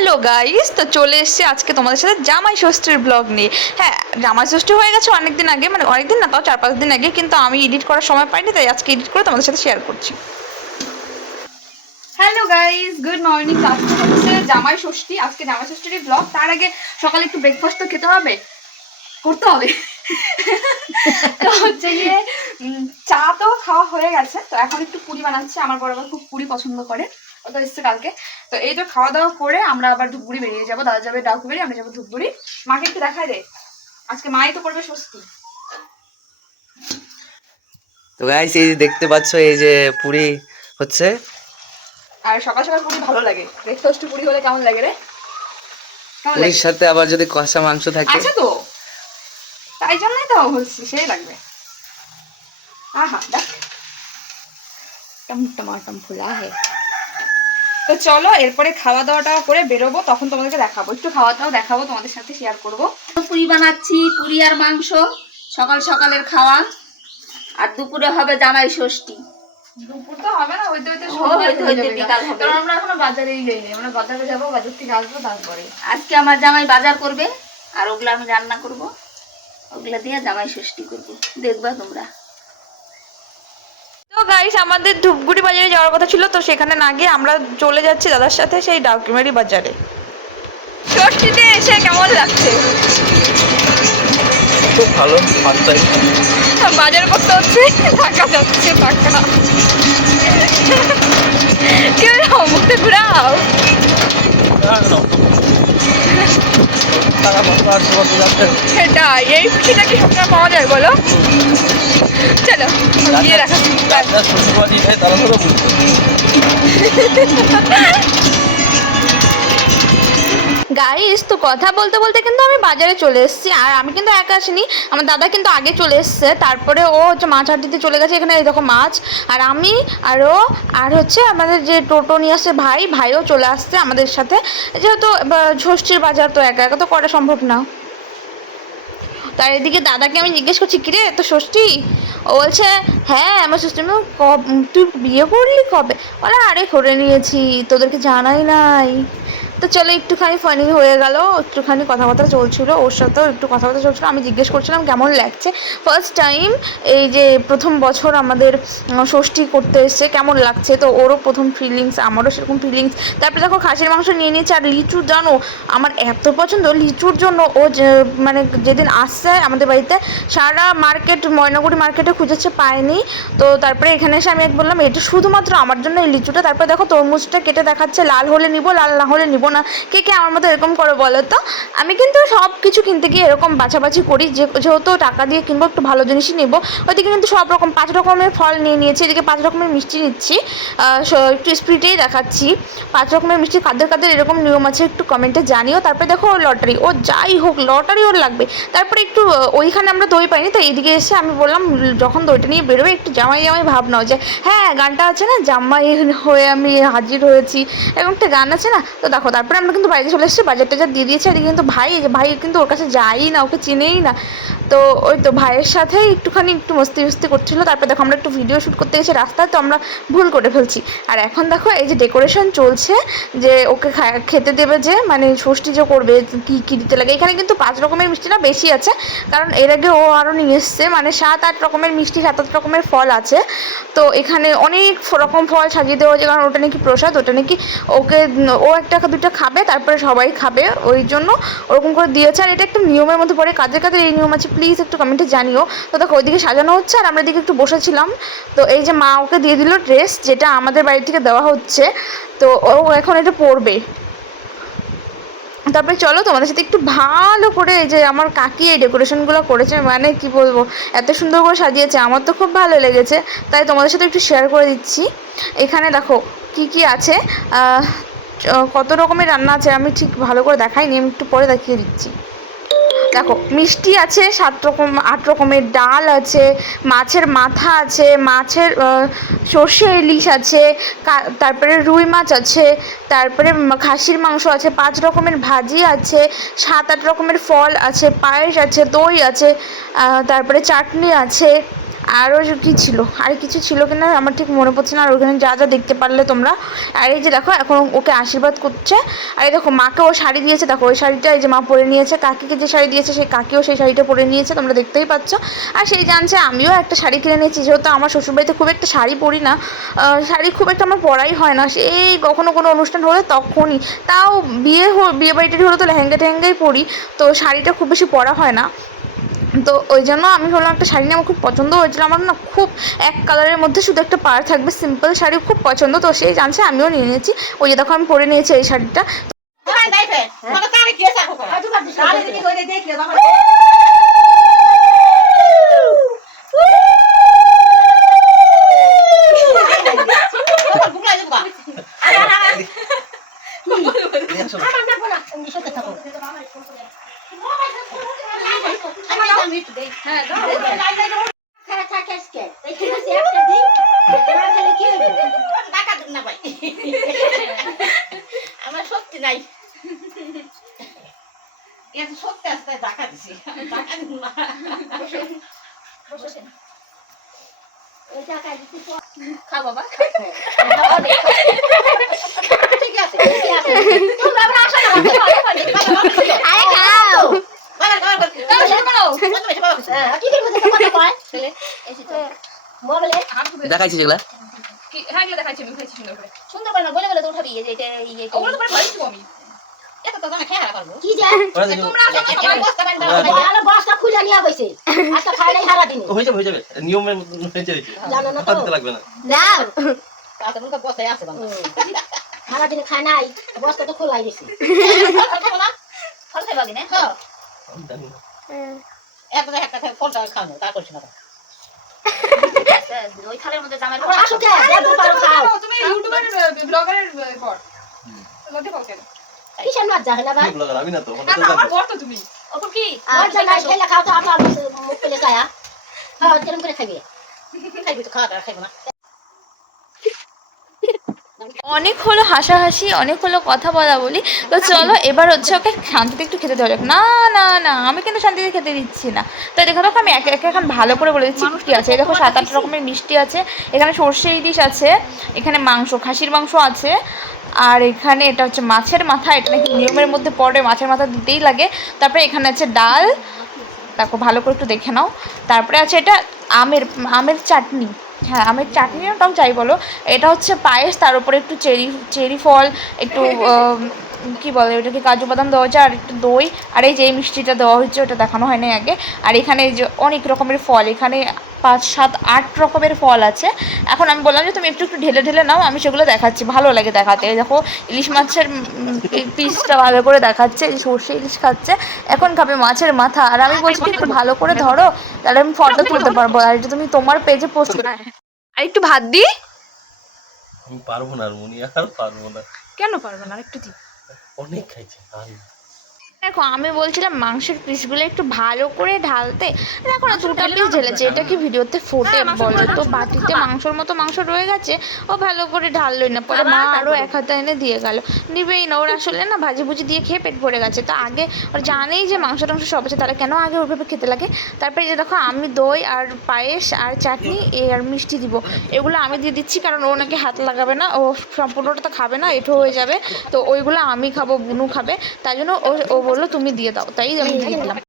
Hello guys, তো চলে এসেছি আজকে তোমাদের সাথে জামাই ষষ্ঠীর ব্লগ নিয়ে। হ্যাঁ, জামাই ষষ্ঠী হয়ে গেছে অনেকদিন আগে, মানে অনেকদিন না, তাও 4-5 দিন আগে, কিন্তু আমি এডিট করার সময় পাইনি, তাই আজকে এডিট করে তোমাদের সাথে শেয়ার করছি। Hello guys, good morning. আজকে হচ্ছে জামাই ষষ্ঠী, আজকে জামাই ষষ্ঠীর ব্লগ। তার আগে সকালে একটু ব্রেকফাস্ট তো খেতে হবে, করতে হবে। তো হচ্ছে গিয়ে চা তো খাওয়া হয়ে গেছে, তো এখন একটু পুরি বানাচ্ছি। আমার বড় খুব পুরি পছন্দ করে, ও তো এসছে কালকে। তো এই তো খাওয়া দাওয়া করে আমরা আবার ধূপগুড়ি বেরিয়ে যাবো। দাদা যাবে ডাকুবেরি, আমরা যাবো ধূপগুড়ি। মাকে একটু দেখায় দে, আজকে মাই তো করবে ষষ্ঠী। তো গাইস, এই যে দেখতে পাচ্ছ, এই যে পুরি হচ্ছে। আর সকাল সকাল পুরি ভালো লাগে, ব্রেকফাস্ট পুরি হলে কেমন লাগে রে? পুরির সাথে আবার যদি কষা মাংস থাকে আছে তো, তাই জন্যই তো বলছি সেই লাগবে। আহা দেখ, টমাটম ফুলা হে। তো চলো এরপরে খাওয়া দাওয়াটা করে বেরোবো, তখন তোমাদেরকে দেখাবো, একটু খাওয়া দাওয়া দেখাবো, তোমাদের সাথে শেয়ার করবো। পুরি বানাচ্ছি, পুরি আর মাংস, সকাল সকালের খাওয়া। আর দুপুরে হবে জামাই ষষ্ঠী। দুপুর তো হবে না, হইতে হইতে বিকাল হবে। কারণ আমরা এখনো বাজারেই যাইনি, আমরা বাজারে যাবো, বাজার থেকে আসবো তারপরে। আজকে আমার জামাই বাজার করবে, আর ওগুলা আমি রান্না করব, ওগুলা দিয়ে জামাই ষষ্ঠী করবো, দেখবা তোমরা। তো গাইস, আমাদের ধূপগুড়ি বাজারে যাওয়ার কথা ছিল, তো সেখানে না গিয়ে আমরা চলে যাচ্ছি দাদার সাথে সেই ডাকুমেরি বাজারে। ষষ্ঠীতে এসে কেমন লাগছে? খুব ভালো, মাত্রায় বাজার করতে হচ্ছে, টাকা যাচ্ছে টাকা। কি হলো, মুখে ঘুরাও। সেটাই, এই খুশিটা কি সবসময় পাওয়া যায় বলো? চলো গিয়ে দেখাচ্ছি। গাইস, তো কথা বলতে বলতে কিন্তু আমি বাজারে চলে এসেছি। আর আমি কিন্তু একা আসিনি, আমার দাদা কিন্তু আগে চলে এসছে, তারপরে ও হচ্ছে মাছ হাঁটিতে চলে গেছে। এখানে এই দেখো মাছ, আর আমি আর ও, আর হচ্ছে আমাদের যে টোটো নিয়ে আসছে ভাইও চলে আসছে আমাদের সাথে, যেহেতু ষষ্ঠীর বাজার তো একা একা তো করা সম্ভব না। তার এদিকে দাদাকে আমি জিজ্ঞেস করছি, কিরে তো ষষ্ঠী? ও বলছে হ্যাঁ আমার ষষ্ঠী। তুই বিয়ে করলি কবে? বলে আরে করে নিয়েছি, তোদেরকে জানাই নাই। তো চলো একটুখানি ফানি হয়ে গেল, একটুখানি কথাবার্তা চলছিল, ওর সাথেও একটু কথাবার্তা চলছিল। আমি জিজ্ঞেস করছিলাম কেমন লাগছে, ফার্স্ট টাইম এই যে প্রথম বছর আমাদের ষষ্ঠী করতে এসছে, কেমন লাগছে। তো ওরও প্রথম ফিলিংস, আমারও সেরকম ফিলিংস। তারপরে দেখো খাসির মাংস নিয়ে নিয়েছে, আর লিচু, জানো আমার এত পছন্দ লিচুর জন্য ও মানে যেদিন আসছে আমাদের বাড়িতে সারা মার্কেট, ময়নাগুড়ি মার্কেটে খুঁজেছে, পায়নি। তো তারপরে এখানে এসে আমি বললাম এটা শুধুমাত্র আমার জন্য এই লিচুটা। তারপরে দেখো তরমুজটা কেটে দেখাচ্ছে, লাল হলে নিব, লাল না হলে নিব না। কে কে আমার মতো এরকম করে বলো তো? আমি কিন্তু সব কিছু কিনতে গিয়ে এরকম বাছাবাছি করি, যেহেতু টাকা দিয়ে কিনবো একটু ভালো জিনিসই নিব। ওইদিকে কিন্তু সব রকম 5 রকমের ফল নিয়ে নিয়েছি, এদিকে 5 রকমের মিষ্টি নিচ্ছি, একটু স্পিডেই দেখাচ্ছি। 5 রকমের মিষ্টি কাদের কাদের এরকম নিয়ম আছে একটু কমেন্টে জানিও। তারপরে দেখো লটারি, ও যাই হোক লটারি ওর লাগবে। তারপরে একটু ওইখানে আমরা দই পাইনি, তো এইদিকে এসে আমি বললাম যখন দইটা নিয়ে বেরোবে একটু জামাই জামাই ভাব নাও, যে হ্যাঁ গানটা আছে না, জামাই হয়ে আমি হাজির হয়েছি, এরকম একটা গান আছে না। তো দেখো তারপরে আমরা কিন্তু বাড়িতে চলে এসেছি, বাজার টাজার দিয়ে দিয়েছে। এদিকে কিন্তু ভাই কিন্তু ওর কাছে যাই না, ওকে চিনেই না। তো ওই তো ভাইয়ের সাথে একটু মস্তি করছিল। তারপরে দেখো আমরা একটু ভিডিও শ্যুট করতে গেছি রাস্তায়, তো আমরা ভুল করে ফেলছি। আর এখন দেখো এই যে ডেকোরেশন চলছে, যে ওকে খেতে দেবে, যে মানে ষষ্ঠী যে করবে কী দিতে লাগে। এখানে কিন্তু 5 রকমের মিষ্টি না, বেশি আছে, কারণ এর আগে ও আরও নিয়ে এসছে, মানে 7-8 রকমের মিষ্টি, 7-8 রকমের ফল আছে। তো এখানে অনেক রকম ফল সাজিয়ে দেওয়া হয়েছে, কারণ ওটা নাকি প্রসাদ, ওটা নাকি ওকে ও 1-2টা খাবে, তারপরে সবাই খাবে, ওই জন্য ওরকম করে দিয়েছে। আর এটা একটা নিয়মের মধ্যে পড়ে, কাদের কাদের এই নিয়ম আছে প্লিজ একটু কমেন্টে জানিও। তো দেখো ওইদিকে সাজানো হচ্ছে, আর আমরা এদিকে একটু বসেছিলাম। তো এই যে মা ওকে দিয়ে দিল ড্রেস, যেটা আমাদের বাড়ি থেকে দেওয়া হচ্ছে, তো ও এখন এটা পরবে। তারপরে চলো তোমাদের সাথে একটু ভালো করে, এই যে আমার কাকি এই ডেকোরেশনগুলো করেছে, মানে কি বলবো, এত সুন্দর করে সাজিয়েছে, আমার তো খুব ভালো লেগেছে, তাই তোমাদের সাথে একটু শেয়ার করে দিচ্ছি। এখানে দেখো কি আছে, কত রকমের রান্না আছে, আমি ঠিক ভালো করে দেখাইনি, আমি একটু পরে দেখিয়ে দিচ্ছি। দেখো মিষ্টি আছে 7-8 রকমের, ডাল আছে, মাছের মাথা আছে, মাছের সর্ষে ইলিশ আছে, তারপরে রুই মাছ আছে, তারপরে খাসির মাংস আছে, 5 রকমের ভাজি আছে, 7-8 রকমের ফল আছে, পায়েস আছে, দই আছে, তারপরে চাটনি আছে, আরও কী ছিল, আর কিছু ছিল কিনা আমার ঠিক মনে পড়ছে না। আর ওখানে যা যা দেখতে পারলে তোমরা। আর এই যে দেখো এখন ওকে আশীর্বাদ করছে। আর এই দেখো মাকে ও শাড়ি দিয়েছে, দেখো ওই শাড়িটা এই যে মা পরে নিয়েছে। কাকিকে যে শাড়ি দিয়েছে সেই কাকিও সেই শাড়িটা পরে নিয়েছে, তোমরা দেখতেই পাচ্ছ। আর সেই জানছে আমিও একটা শাড়ি কিনে নিয়েছি, যেহেতু আমার শ্বশুরবাড়িতে খুব একটা শাড়ি পরি না, শাড়ি খুব একটা আমার পরাই হয় না। সেই কখনো কোনো অনুষ্ঠান হলে তখনই, তাও বিয়ে বাড়িটারি হলে তো লেহেঙ্গা টেহেঙ্গাই পরি, তো শাড়িটা খুব বেশি পরা হয় না। তো ওই জন্য আমি ভাবলাম একটা শাড়ি নিয়ে আমার খুব পছন্দ হয়েছিল। আমার না খুব এক কালারের মধ্যে শুধু একটা পাড় থাকবে, সিম্পল শাড়ি খুব পছন্দ, তো সেই জানছে আমিও নিয়ে নিয়েছি। ওই যে দেখো আমি পরে নিয়েছি এই শাড়িটা। আমার শক্তি নাই, সত্যি আসতে টাকা দিছি, টাকা দিব না। খা বাবা, ঠিক আছে, তোমরা আবার আসো না, আরে খাও, দেখাইছি যেগুলা সুন্দর করে না বলে বলে তো উঠাবি, এই যে এটা ওগুলো তো বলছি আমি এত তো জানা খেয়া পারবো কি যে তোমরা বস্তা বান্ধা ভালো বস্তা খুলে নিয়ে বসে আজকে খাই নাই সারা দিন হয়ে যাবে নিয়মের মধ্যে হয়েছে জানো না তো লাগবে না দাও আচ্ছা মুখ বস্তায় আছে বাবা সারা দিন খাই নাই বস্তা তো খোলাই দিছি ফল খাইবা কিনে হ্যাঁ একটা ফলটা খাও তা করছ না ওই থালের মধ্যে জামাই আসো কে দেখো পারো খাও তুমি ইউটিউবার ব্লগারের কর লতে পাও কেন কিসের মাছ জানে না ভাই ব্লগার আমি না তো আমার বড় তো তুমি ওপর কি আর জানা খেলা খাও তো আপনার মুখ পেলে ছায়া হ্যাঁ কেমন করে খাইবে খাইবে তো খাওয়া খাইবো না। অনেক হলো হাসাহাসি, অনেক হলো কথা বলা বলি, তো চলো এবার হচ্ছে ওকে শান্তিতে একটু খেতে দেওয়া যাক। না না না আমি কিন্তু শান্তিতে খেতে দিচ্ছি না। তো দেখো দেখো আমি একে একে এখন ভালো করে বলে দিচ্ছি কী আছে। দেখো 7-8 রকমের মিষ্টি আছে, এখানে সর্ষে ইলিশ আছে, এখানে মাংস খাসির মাংস আছে, আর এখানে এটা হচ্ছে মাছের মাথা, এটা নাকি নিয়মের মধ্যে পড়ে, মাছের মাথা দিতেই লাগে। তারপরে এখানে আছে ডাল, দেখো ভালো করে একটু দেখে নাও। তারপরে আছে এটা আমের চাটনি, হ্যাঁ আমের চাটনিটাও যাই বলো। এটা হচ্ছে পায়েস, তার উপরে একটু চেরি ফল, একটু কী বলে ওটাকে কাজু বাদাম দেওয়া হয়েছে, আর একটু দই, আর এই যে এই মিষ্টিটা দেওয়া হয়েছে ওটা দেখানো হয় না আগে। আর এখানে এই যে অনেক রকমের ফল, এখানে 5-7-8 রকমের ফল আছে। এখন আমি বললাম যে তুমি একটু একটু ঢেলে ঢেলে নাও, আমি সেগুলো দেখাচ্ছি, ভালো লাগে দেখাতে। দেখো ইলিশ মাছের পিসটা ভালো করে দেখাচ্ছে, সর্ষে ইলিশ খাচ্ছে, এখন খাবে মাছের মাথা। আর আমি বলছি একটু ভালো করে ধরো, তাহলে আমি ফটো তুলতে পারবো। আর এটা তুমি তোমার পেজে পোস্ট করো। আর একটু ভাত দিই, আমি পারবো না মুনি আর পারবো না। কেন পারবে না, একটু দিই। অনেক খাইছি দেখো আমি বলছিলাম মাংসের পিসগুলো একটু ভালো করে ঢালতে, দেখো না 2টা পিস ঢেলেছে, এটা কি ভিডিওতে ফোটে বলো তো? বাটিতে মাংসর মতো মাংস রয়ে গেছে, ও ভালো করে ঢাললোই না, পরে মা আরও 1 হাতা এনে দিয়ে গেল, নিবেই না। ওর আসলে না ভাজি ভুজি দিয়ে খেয়ে পেট ভরে গেছে, তো আগে ওর জানেই যে মাংস টাংস সব আছে, তাহলে কেন আগে ওইভাবে খেতে লাগে। তারপরে যে দেখো আমি দই আর পায়েস আর চাটনি আর মিষ্টি দিব, এগুলো আমি দিয়ে দিচ্ছি, কারণ ও নাকি হাত লাগাবে না, ও সম্পূর্ণটা তো খাবে না, এঁঠো হয়ে যাবে, তো ওইগুলো আমি খাবো, বুনু খাবে, তাই জন্য ও বললো তুমি দিয়ে দাও, তাই আমি দিয়ে দিলাম।